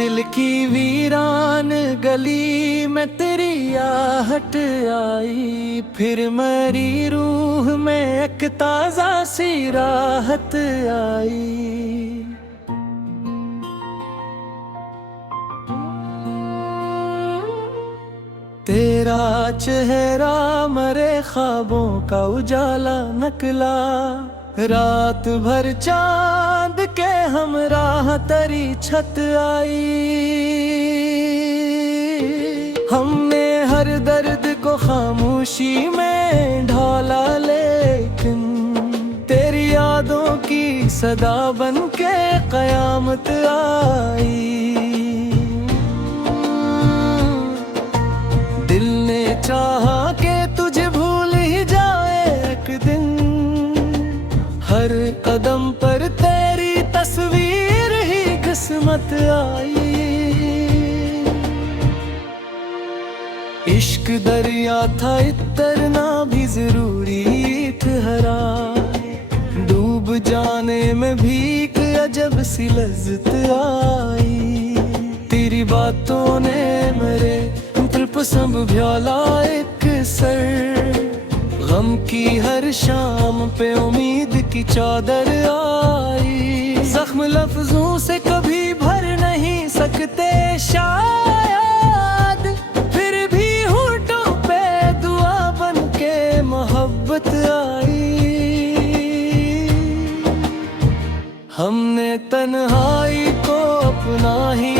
दिल की वीरान गली में तेरी आहट आई, फिर मेरी रूह में एक ताजा सी राहत आई। तेरा चेहरा मरे ख्वाबों का उजाला नकला, रात भर चांद के हमराह तेरी छत आई। हमने हर दर्द को खामोशी में ढाला, लेकिन तेरी यादों की सदा बन के कयामत आई। दिल ने चाहा कि तुझे भूल ही जाए एक दिन, हर कदम पर तेरी तस्वीर ही किस्मत आई। इश्क दरिया था इतना भी जरूरी ठहरा, डूब जाने में भी एक अजब सी लज्जत आई। तेरी बातों ने मेरे दिल पर संभाला एक सर, गम की हर शाम पे उम्मीद की चादर आई। जख्म लफ्जों से कभी भर नहीं सकते शायद, फिर भी होठों पे दुआ बन के मोहब्बत आई। हमने तन्हाई को अपना ही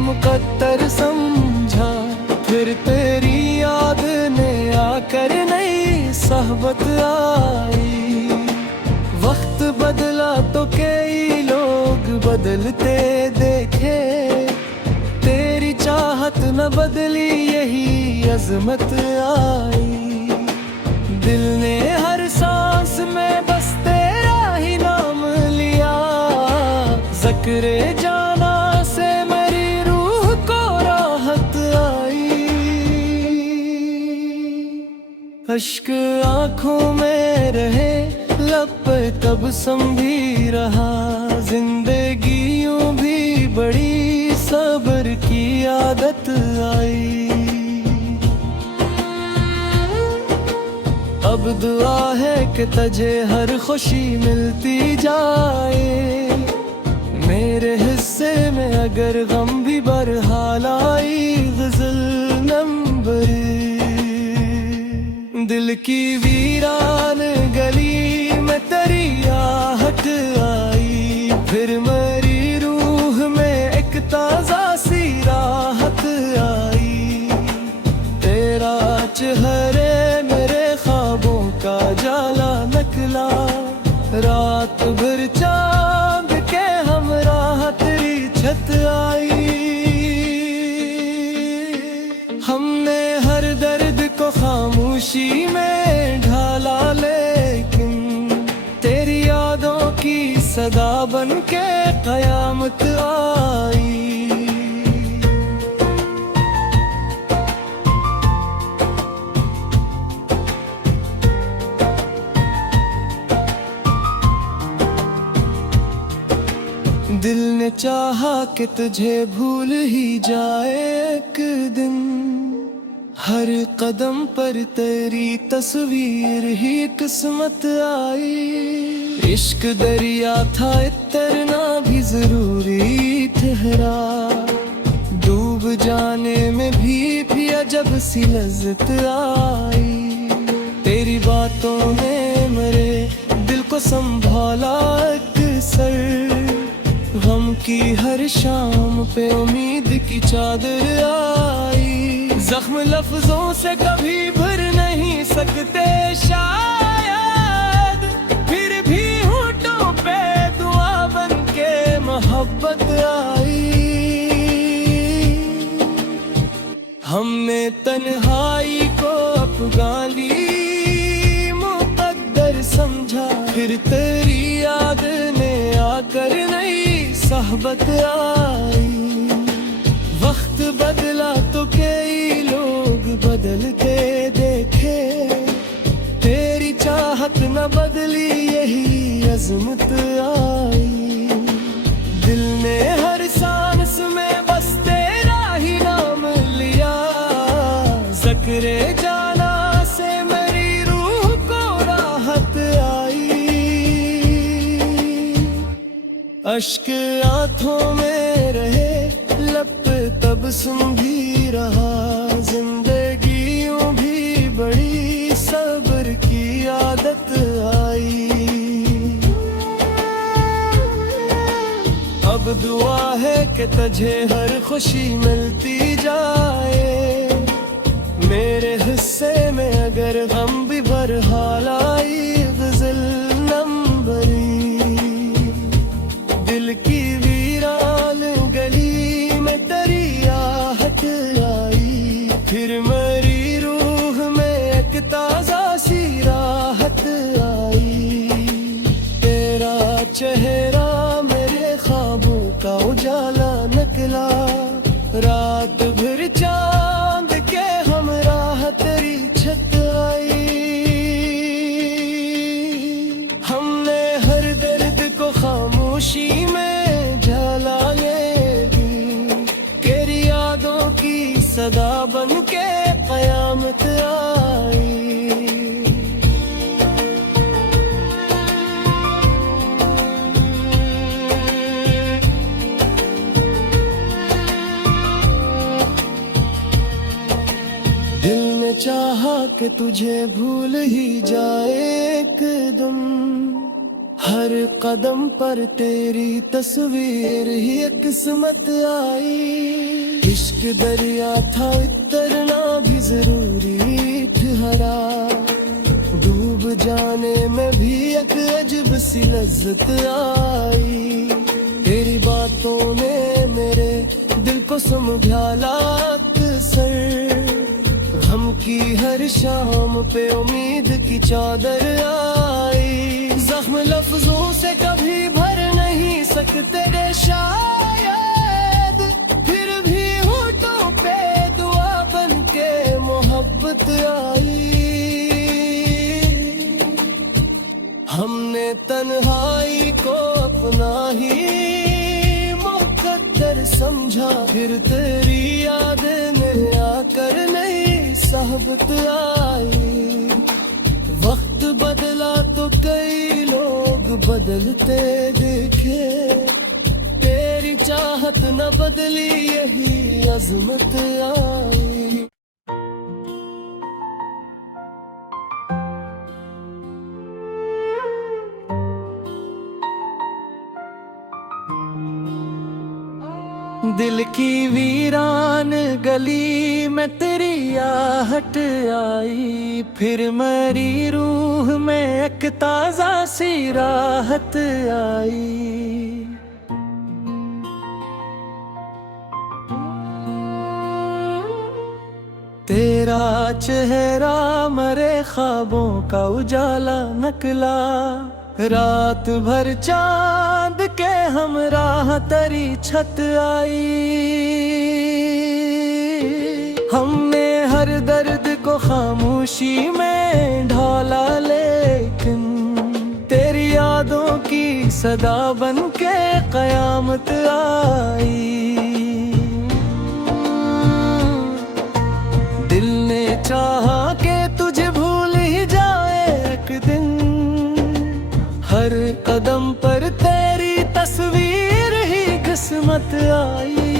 मुकद्दर समझा, फिर तेरी याद ने आकर नई सहबत आई। वक्त बदला तो कई लोग बदलते देखे, तेरी चाहत न बदली यही अजमत आई। दिल ने हर सांस में बस तेरा ही नाम लिया, ज़िक्रे जाना से मेरी रूह को राहत आई। अश्क आंखों में रहे, लब पे तब भी रहा, जिंदगी यूं भी बड़ी सब्र की आदत आई। अब दुआ है कि तुझे हर खुशी मिलती जाए, मेरे हिस्से में अगर गम भी बरहाल आई। गजल नंबर दिल की वीरान गली में तेरी आहट आई, फिर मेरी रूह में एक ताजा सी राहत आई। तेरा चेहरे मेरे ख्वाबों का जाला नकला, रात भर चांद के हमराह तेरी छत आई। हमने हर दर्द को खामोशी में ढाला, लेकिन तेरी यादों की सदा बन के कयामत आई। दिल ने चाहा कि तुझे भूल ही जाए एक दिन, हर कदम पर तेरी तस्वीर ही किस्मत आई। इश्क दरिया था इतना भी जरूरी ठहरा, डूब जाने में भी अजब सी लज्जत आई। तेरी बातों ने मेरे दिल को संभाला एक सर, गम की हर शाम पे उम्मीद की चादर आई। जख्म लफ्जों से कभी भर नहीं सकते शायद, फिर भी होठों पे दुआ बन के मोहब्बत आई। हमने तन्हाई को अपगाली मुकद्दर समझा, फिर तेरी याद ने आकर नई सहबत आई। वक्त बदला तो कई लोग बदलते देखे, तेरी चाहत न बदली यही अजमत आई। दिल ने हर सांस में फिक्रे जाना से मेरी रूह को राहत आई। अश्क आंखों में रहे, लब पे तबस्सुम भी रहा। जिंदगी यूं भी बड़ी सब्र की आदत आई। अब दुआ है कि तुझे हर खुशी मिलती जाए। मेरे हिस्से में अगर गम भी बहरहाल आई, ग़ज़ल नंबरी दिल की वीरान गली में तेरी आहट आई। फिर मेरी रूह में एक ताज़ा सी राहत आई। तेरा चेहरा मेरे ख्वाबों का उजाला निकला। रात भर चांद के हमराह तेरी छत आई। हमने हर दर्द को खामोशी में ढाला लेगी। तेरी यादों की सदा बन के क़यामत आई। दिल ने चाहा कि तुझे भूल ही जाए एकदम। हर कदम पर तेरी तस्वीर ही किस्मत आई। इश्क दरिया था उतरना भी जरूरी ठहरा। डूब जाने में भी एक अजब सी लज्जत आई। तेरी बातों ने मेरे दिल को समझाला अक्सर। गम की हर शाम पे उम्मीद की चादर आई। जख्म लफ्जों से कभी भर नहीं सकते रे शायद, फिर भी होठों पे दुआ बन के मोहब्बत आई। हमने तन्हाई को अपना ही मुकद्दर समझा। फिर तेरी याद में आकर नई साहबत आई। वक्त बदला तो कई लोग बदलते देखे। तेरी चाहत न बदली यही अजमत आई। दिल की वीरान गली में तेरी आहट आई। फिर मेरी रूह में एक ताज़ा सी राहत आई। तेरा चेहरा मेरे ख्वाबों का उजाला निकला। रात भर चांद के हमराह तेरी छत आई। हमने हर दर्द को खामोशी में ढाला, लेकिन तेरी यादों की सदा बन के क़यामत आई। दिल ने चाहा कि तुझे भूल ही जाए एक दिन। हर कदम पर तेरी तस्वीर ही किस्मत आई।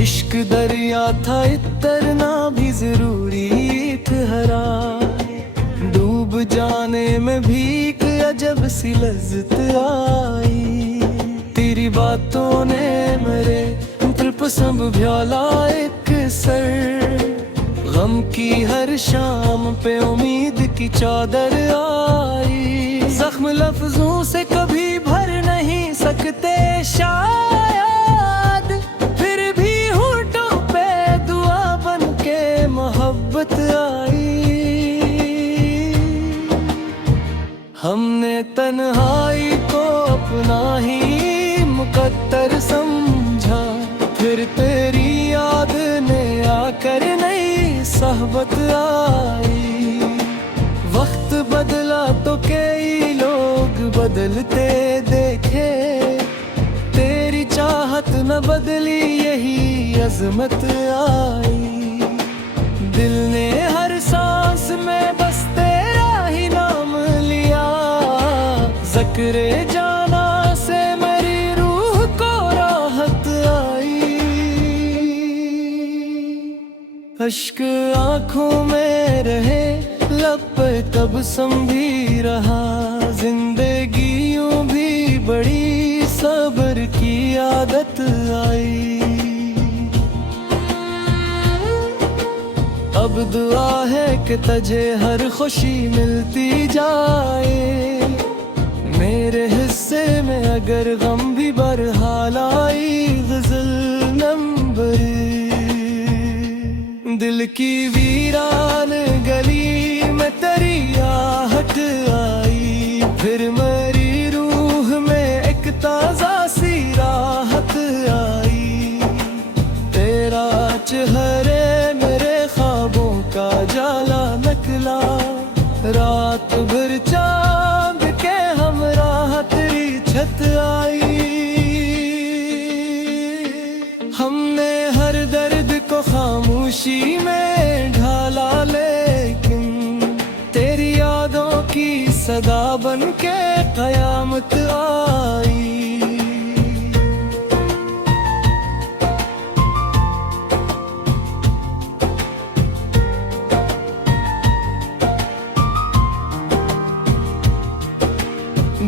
इश्क दरिया था इतना भी जरूरी ठहरा। डूब जाने में भी एक अजब सी लज्जत आई। तेरी बातों ने मेरे दिल पर संभाला एक सर। गम की हर शाम पे उम्मीद की चादर आई। जख्म लफ्जों से कभी भर नहीं सकते शायद, फिर भी होठों पे दुआ बन के मोहब्बत आई। हमने तन्हाई को अपना ही मुकद्दर समझा। फिर तेरी याद ने आकर नई सहबत आई। वक्त बदला तो कई लोग बदलते देखे। तेरी चाहत न बदली यही अजमत आई। दिल ने हर सांस में बस तेरा ही नाम लिया, ज़िक्रे जाना से मेरी रूह को राहत आई। अश्क आंखों में रहे, लब पे तबस्सुम भी रहा, जिंदगी यूं भी बड़ी सब्र की आदत आई। अब दुआ है कि तुझे हर खुशी मिलती जाए, मेरे हिस्से में अगर गम भी बरहाल आई। ग़ज़ल नंबर दिल की वीरान गली में तेरी आहट आई, फिर मेरी रूह में एक ताज़ा सी राहत आई। तेरा चेहरे मेरे ख्वाबों का जाला नकला, रात भर चांद के हमराह तेरी छत आई। हमने हर दर्द को खामोशी में ढाला, लेकिन तेरी यादों की सदा बन के कयामत आई।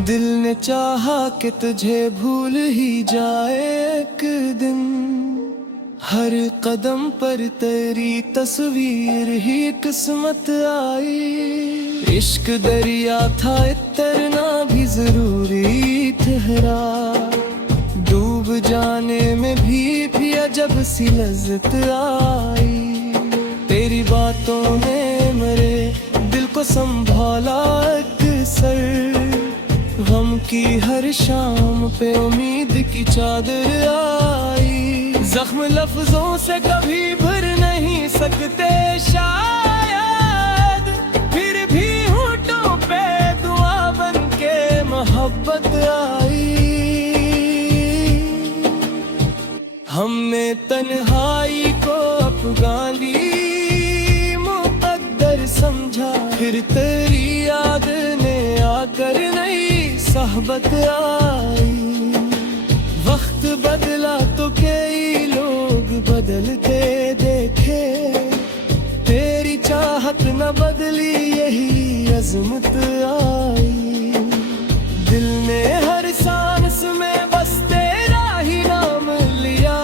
दिल ने चाहा कि तुझे भूल ही जाए एक दिन, हर कदम पर तेरी तस्वीर ही किस्मत आई। इश्क दरिया था इतना भी जरूरी ठहरा, डूब जाने में भी अजब सी लज्जत आई। तेरी बातों ने मेरे दिल को संभाला अक्सर, गम की हर शाम पे उम्मीद की चादर आई। जख्म लफ्जों से कभी भर नहीं सकते शायद, फिर भी होठों पे दुआ बन के मोहब्बत आई। हमने तन्हाई को अफगानी मुकद्दर समझा, फिर तेरी याद ने आकर नई सहबत आई। वक्त बदला तो कई लोग बदलते देखे, तेरी चाहत न बदली यही अजमत आई। दिल ने हर सांस में बस तेरा ही नाम लिया,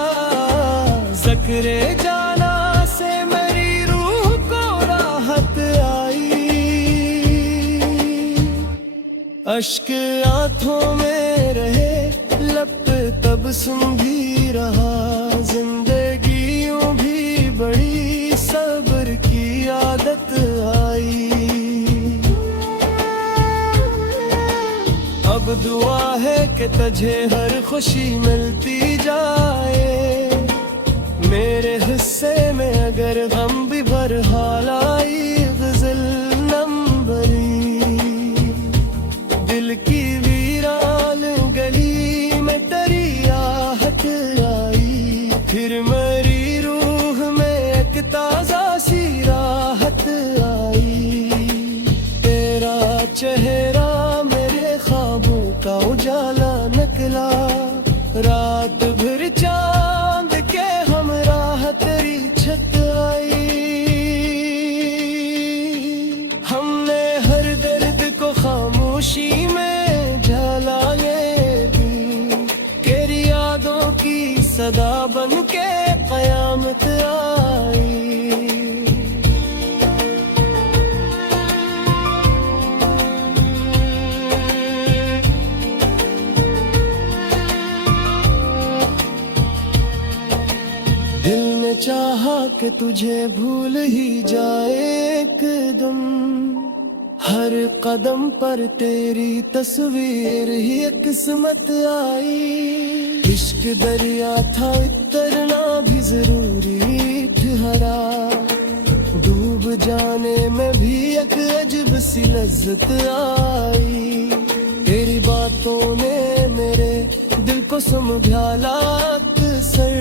ज़िक्रे जाना से मेरी रूह को राहत आई। अश्क आंखों में रहे, लब पे तबस्सुम भी रहा, जिंदगी यूं भी बड़ी सब्र की आदत आई। अब दुआ है कि तुझे हर खुशी मिलती जाए, मेरे हिस्से में अगर गम भी बरहाल आई। ग़ज़ल नंबरी दिल की वीरान गली में तेरी आहट आई, फिर मेरी रूह में एक ताज़ा सी राहत आई। तेरा चेहरा मेरे ख्वाबों का उजाला निकला, रात भर चांद के हमराह तेरी छत आई। हमने हर दर्द को खामोशी में ढाला, तेरी यादों की सदा बन के कयामत आई। दिल ने चाहा कि तुझे भूल ही जाए एकदम, हर कदम पर तेरी तस्वीर ही किस्मत आई। इश्क दरिया था इतना भी जरूरी ठहरा, डूब जाने में भी एक अजब सी लज्जत आई। तेरी बातों ने मेरे दिल को समझाला अक्सर,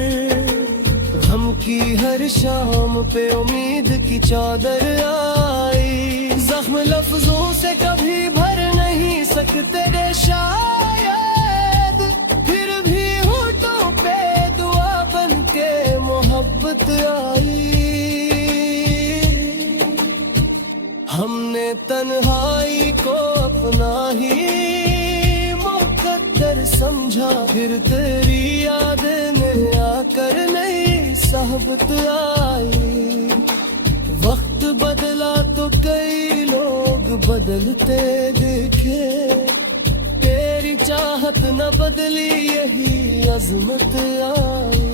की हर शाम पे उम्मीद की चादर आई। जख्म लफ्जों से कभी भर नहीं सकते शायद, फिर भी होठों पे दुआ बन के मोहब्बत आई। हमने तन्हाई को अपना ही मुकद्दर समझा, फिर तेरी याद ने आकर नई सहबत आई। वक्त बदला तो कई लोग बदलते देखे, तेरी चाहत न बदली यही अजमत आई।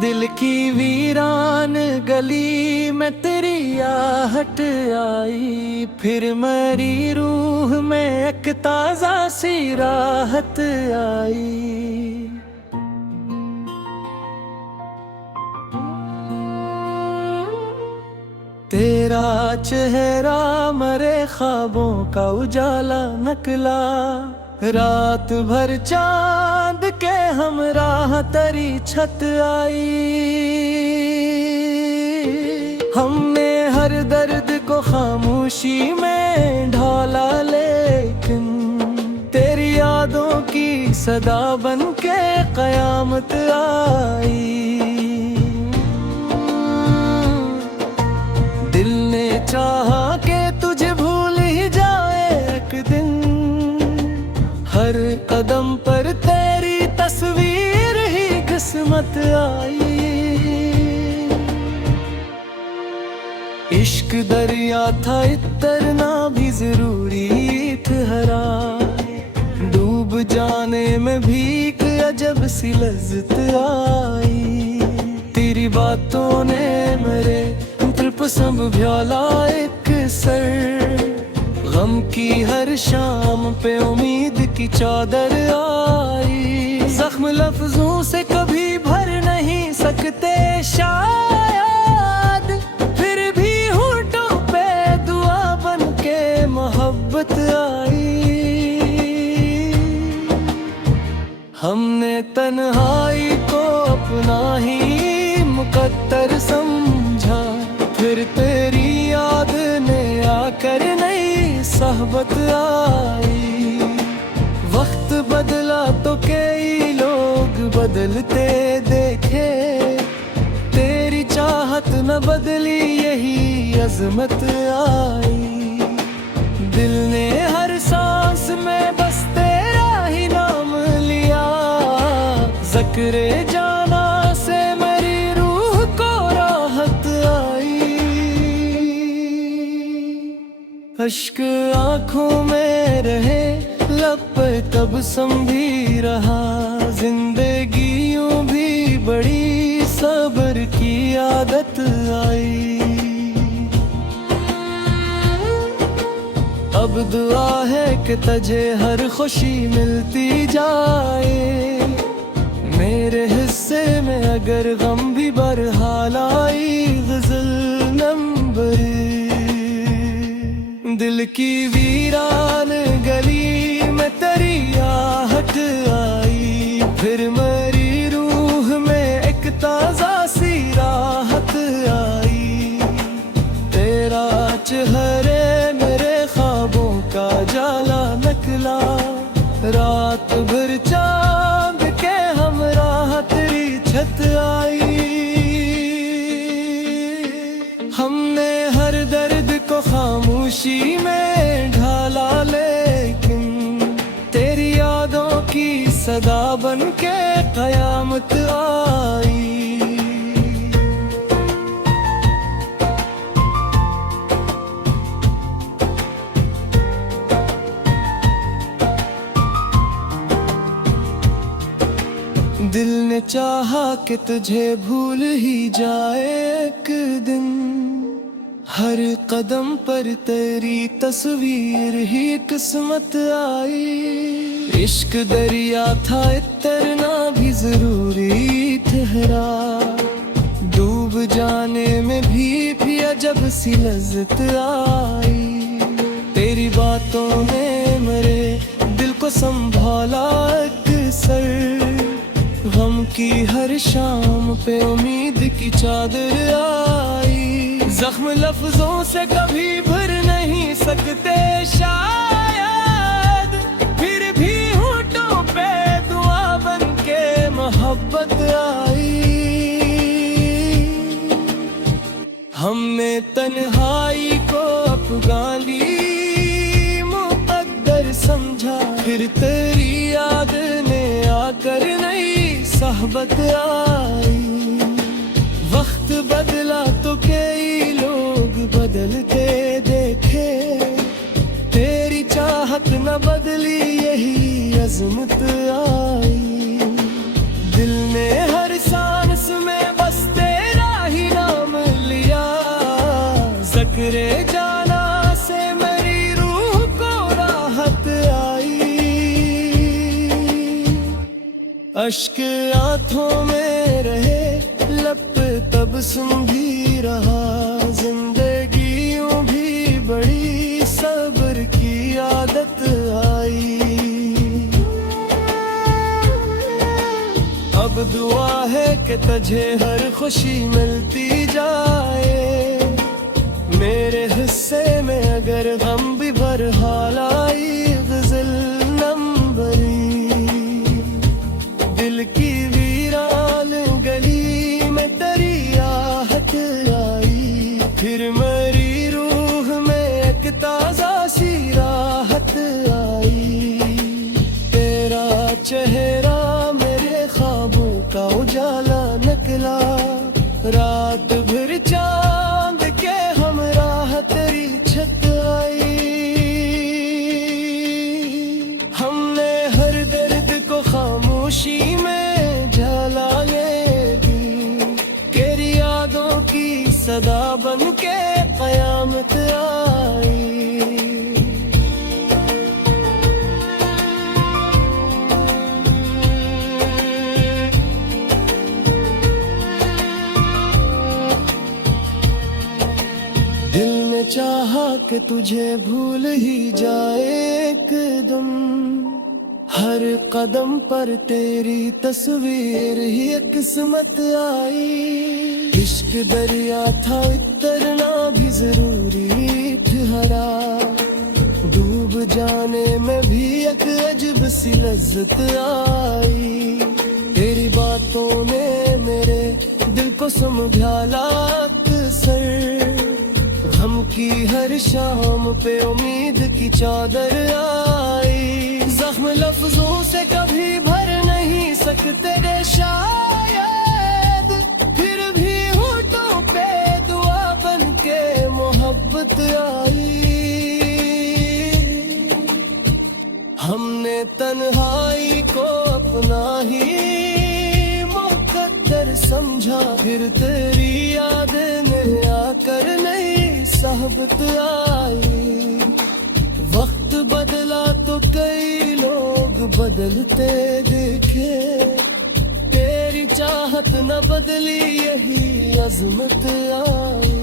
दिल की वीरान गली में तेरी आहट आई, फिर मेरी रूह में एक ताजा सी राहत आई। तेरा चेहरा मरे ख्वाबों का उजाला नकला, रात भर चांद के हमराह तेरी छत आई। हमने हर दर्द को खामोशी में ढाला, लेकिन तेरी यादों की सदा बन के कयामत आई। दिल ने चाहा कि तुझे भूल ही जाए एक दिन, हर कदम पर तेरी तस्वीर ही किस्मत आई। इश्क दरिया था इतना भी जरूरी ठहरा, डूब जाने में भी एक अजब सी लज्जत आई। तेरी बातों ने मेरे तृप्सम भ्याला एक सर, गम की हर शाम पे उम्मीद की चादर आई। जख्म लफ्जों से कभी भर नहीं सकते शायद, फिर भी होठों पे दुआ बन के मोहब्बत आई। हमने तन्हाई को अपना ही मुकद्दर समझा, फिर तेरी याद ने आकर नई सहबत आई। वक्त बदला तो कई लोग बदलते देखे, तेरी चाहत न बदली यही अजमत आई। दिल ने हर सांस में बस तेरा ही नाम लिया, ज़िक्र जाना से मेरी रूह को राहत आई। अश्क आंखों में रहे, लब पे तबस्सुम भी रहा, जिंदगी यूं भी बड़ी सब्र की आदत आई। अब दुआ है कि तुझे हर खुशी मिलती जाए, मेरे हिस्से में अगर गम भी बरहाल आई। गज़ल नंबर दिल की वीरान गली में तेरी आहट आई, फिर मेरी रूह में एक ताजा सी राहत आई। तेरा चेहरे मेरे ख्वाबों का जाला नकला, रात भर चांद के हमराह तेरी छत आई। हमने हर दर्द को खामोशी में ढाला, लेकिन तेरी यादों की सदा बन के कयामत आई। दिल ने चाहा कि तुझे भूल ही जाए एक दिन, हर कदम पर तेरी तस्वीर ही किस्मत आई। इश्क दरिया था इतना भी जरूरी ठहरा, डूब जाने में भी अजब सी लज्जत आई। तेरी बातों ने मेरे दिल को संभाला अक्सर, गम की हर शाम पे उम्मीद की चादर आई। जख्म लफ्जों से कभी भर नहीं सकते शायद, फिर भी होठों पे दुआ बन के मोहब्बत आई। हमने तन्हाई को अफगानी मुकद्दर समझा, फिर तेरी याद ने आकर नई सहबत आई। वक्त बदला तो कई लोग बदलते देखे, तेरी चाहत न बदली यही अजमत आई। दिल ने हर सांस में बस तेरा ही नाम लिया, ज़िक्रे जाना से मेरी रूह को राहत आई। अश्क आंखों में रहे लब पे तबस्सुम भी रहा, जिंदगी यूं भी बड़ी सब्र की आदत आई। अब दुआ है कि तुझे हर खुशी मिलती जाए, मेरे हिस्से में अगर गम भी बहरहाल आई। गज़ल नंबरी दिल की वीरान गली में तेरी आहट आई, फिर मेरी रूह में एक ताज़ा सी राहत आई। तेरा चेहरा मेरे ख्वाबों का उजाला निकला, रात भर चांद के हमराह तेरी छत आई। हमने हर दर्द को खामोशी में झाला ये दी, तेरी यादों की सदा बन के कयामत आई। दिल ने चाहा कि तुझे भूल ही जाए एकदम, हर कदम पर तेरी तस्वीर ही किस्मत आई। इश्क दरिया था उतरना भी जरूरी ठहरा, डूब जाने में भी एक अजब सी लज्जत आई। तेरी बातों ने मेरे दिल को समझाला अक्सर, गम की हर शाम पे उम्मीद की चादर आई। जख्म लफ्जों से कभी भर नहीं सकते रे शायद, फिर भी होठों पे दुआ बन के मोहब्बत आई। हमने तन्हाई को अपना ही मुकद्दर समझा, फिर तेरी याद ने आकर नई सहबत आई। वक्त बदला तो कई लोग बदलते देखे, तेरी चाहत न बदली यही अजमत आई।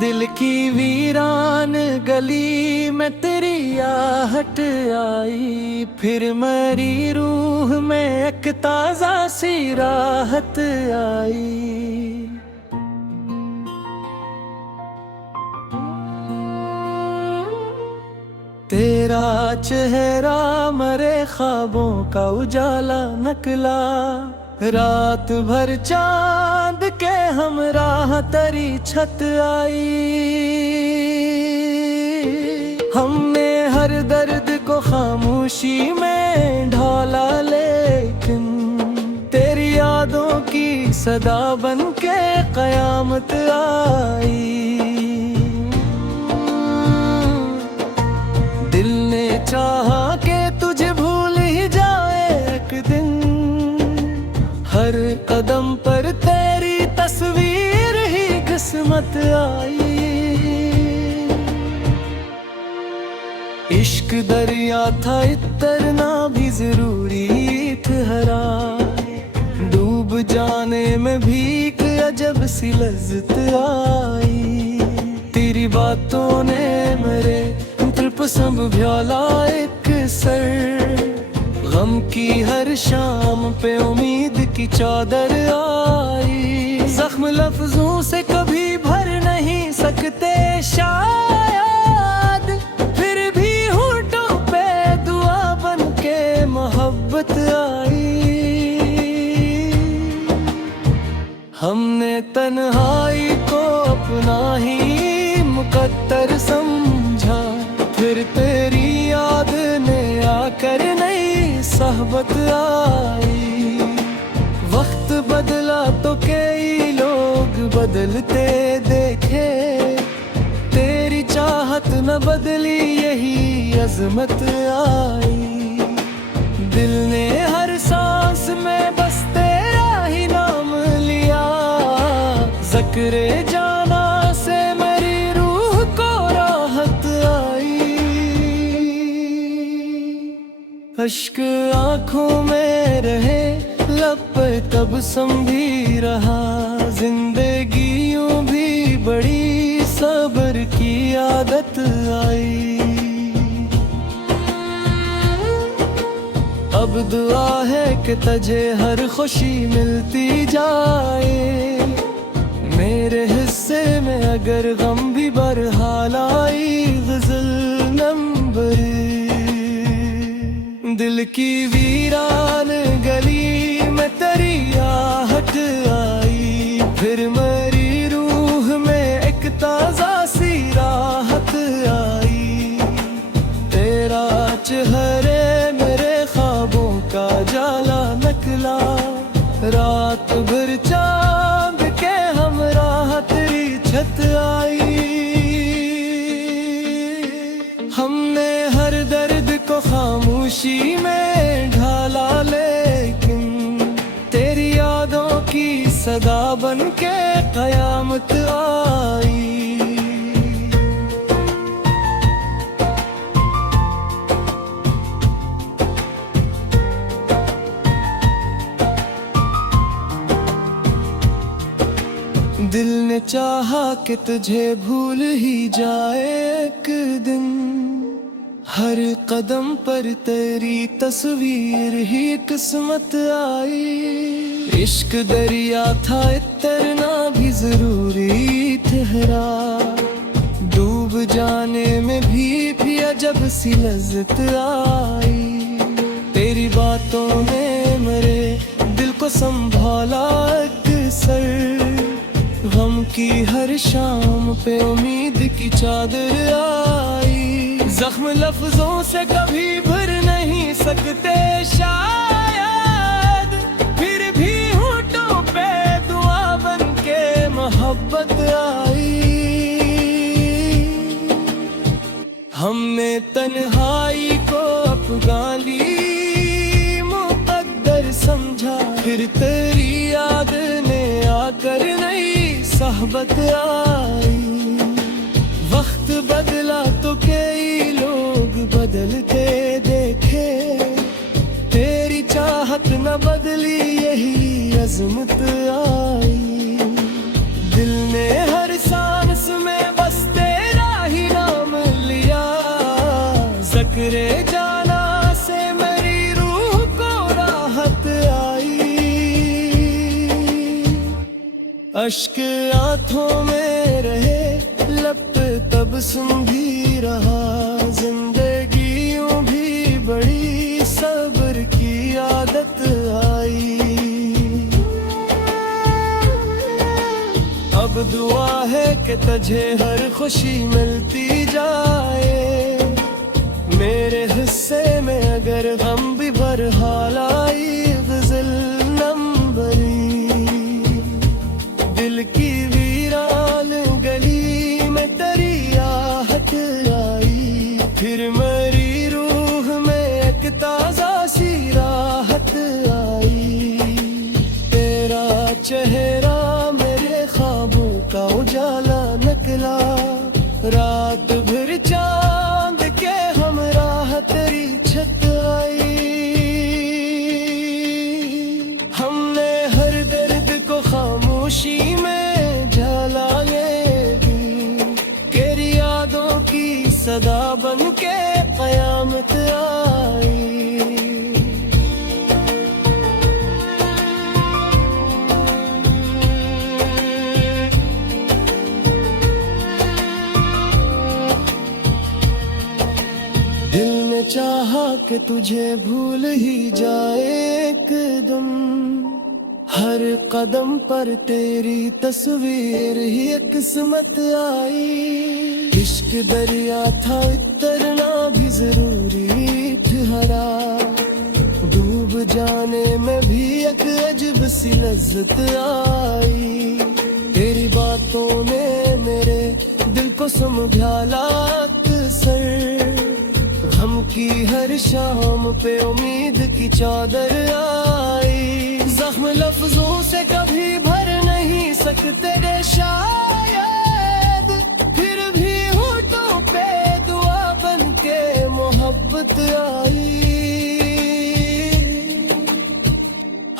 दिल की वीरान गली में तेरी आहट आई, फिर मेरी रूह में एक ताज़ा सी राहत आई। तेरा चेहरा मेरे ख्वाबों का उजाला निकला, रात भर चांद के हमराह तेरी छत आई। हमने हर दर्द को खामोशी में ढाला, लेकिन तेरी यादों की सदा बन के कयामत आई। दिल ने चाहा कि तुझे भूल ही जाए एक दिन, हर कदम पर तेरी तस्वीर ही किस्मत आई। इश्क दरिया था इतरना भी जरूरी ठहरा, डूब जाने में भी एक अजब सी लज्जत आई। तेरी बातों ने मेरे दिल पर संभाला एक सर, गम की हर शाम पे उम्मीद की चादर आई। जख्म लफ्जों से कभी भर नहीं सकते शायद, फिर भी होठों पे दुआ बन के मोहब्बत आई। हमने तन्हाई को अपना ही मुकद्दर समझा, फिर तेरी याद ने आकर नई सहबत आई। वक्त बदला तो कई लोग बदलते देखे, तेरी चाहत न बदली यही अजमत आई। दिल ने हर सांस में बस तेरा ही नाम लिया, ज़िक्र जाना से मेरी रूह को राहत आई। अश्क आंखों में रहे लब पे तब संभी रहा, जिंदगी यूं भी बड़ी सब्र की आदत आई। अब दुआ है कि तुझे हर खुशी मिलती जाए, मेरे हिस्से में अगर गम भी बरहाल आई। ग़ज़ल नंबर दिल की वीरान गली में तेरी आहट आई, फिर मेरी रूह में एक ताज़ा सी राहत आई। तेरा चेहरे मेरे ख्वाबों का जाला निकला, रात भर चांद के हमरा तेरी छत आई। हमने हर दर्द को खामोशी में ढाला, लेकिन तेरी यादों की सदा बन के कयामत आई। दिल ने चाहा कि तुझे भूल ही जाए एक दिन, हर कदम पर तेरी तस्वीर ही किस्मत आई। इश्क दरिया था इतरना भी जरूरी ठहरा, डूब जाने में भी अजब सी लज्जत आई। तेरी बातों ने मेरे दिल को संभाला एक सर, गम की हर शाम पे उम्मीद की चादर आई। जख्म लफ्जों से कभी भर नहीं सकते शायद, फिर भी होठों पे दुआ बन के मोहब्बत आई। हमने तन्हाई को अपगाली मुकद्दर समझा, फिर तेरी याद ने आकर नई सहबत आई। वक्त बदला तो कई लोग बदलते देखे, तेरी चाहत न बदली यही अजमत आई। दिल ने हर सांस में बस तेरा ही नाम लिया, ज़िक्र जाना से मेरी रूह को राहत आई। अश्क आंखों में रहे लब तब भी रहा, जिंदगी यूं भी बड़ी सब्र की आदत आई। अब दुआ है कि तुझे हर खुशी मिलती जाए, मेरे हिस्से में अगर गम भी बरहाल आई। ग़ज़ल नंबरी दिल की वीरान गली में तेरी आहट आई, फिर मेरी रूह में एक ताज़ा सी राहत आई। तेरा चेहरा मेरे ख्वाबों का उजाला निकला, रात भर चांद के हमरा आई। दिल ने चाहा कि तुझे भूल ही जाए एकदम, हर कदम पर तेरी तस्वीर ही किस्मत आई। इश्क दरिया था उतरना भी जरूरी ठहरा, डूब जाने में भी एक अजब सी लज्जत आई। तेरी बातों ने मेरे दिल को समझाला अक्सर, हम की हर शाम पे उम्मीद की चादर आई। जख्म लफ्जों से कभी भर नहीं सकते रे शायद, फिर भी होठों पे दुआ बन के मोहब्बत आई।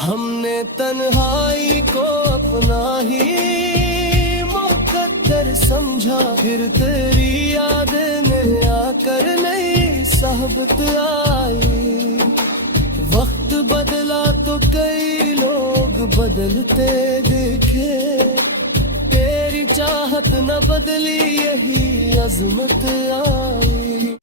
हमने तन्हाई को अपना ही मुकद्दर समझा, फिर तेरी याद में आकर नई साहबत आई। वक्त बदला तो कई लोग बदलते दिखे, तेरी चाहत न बदली यही अजमत आई।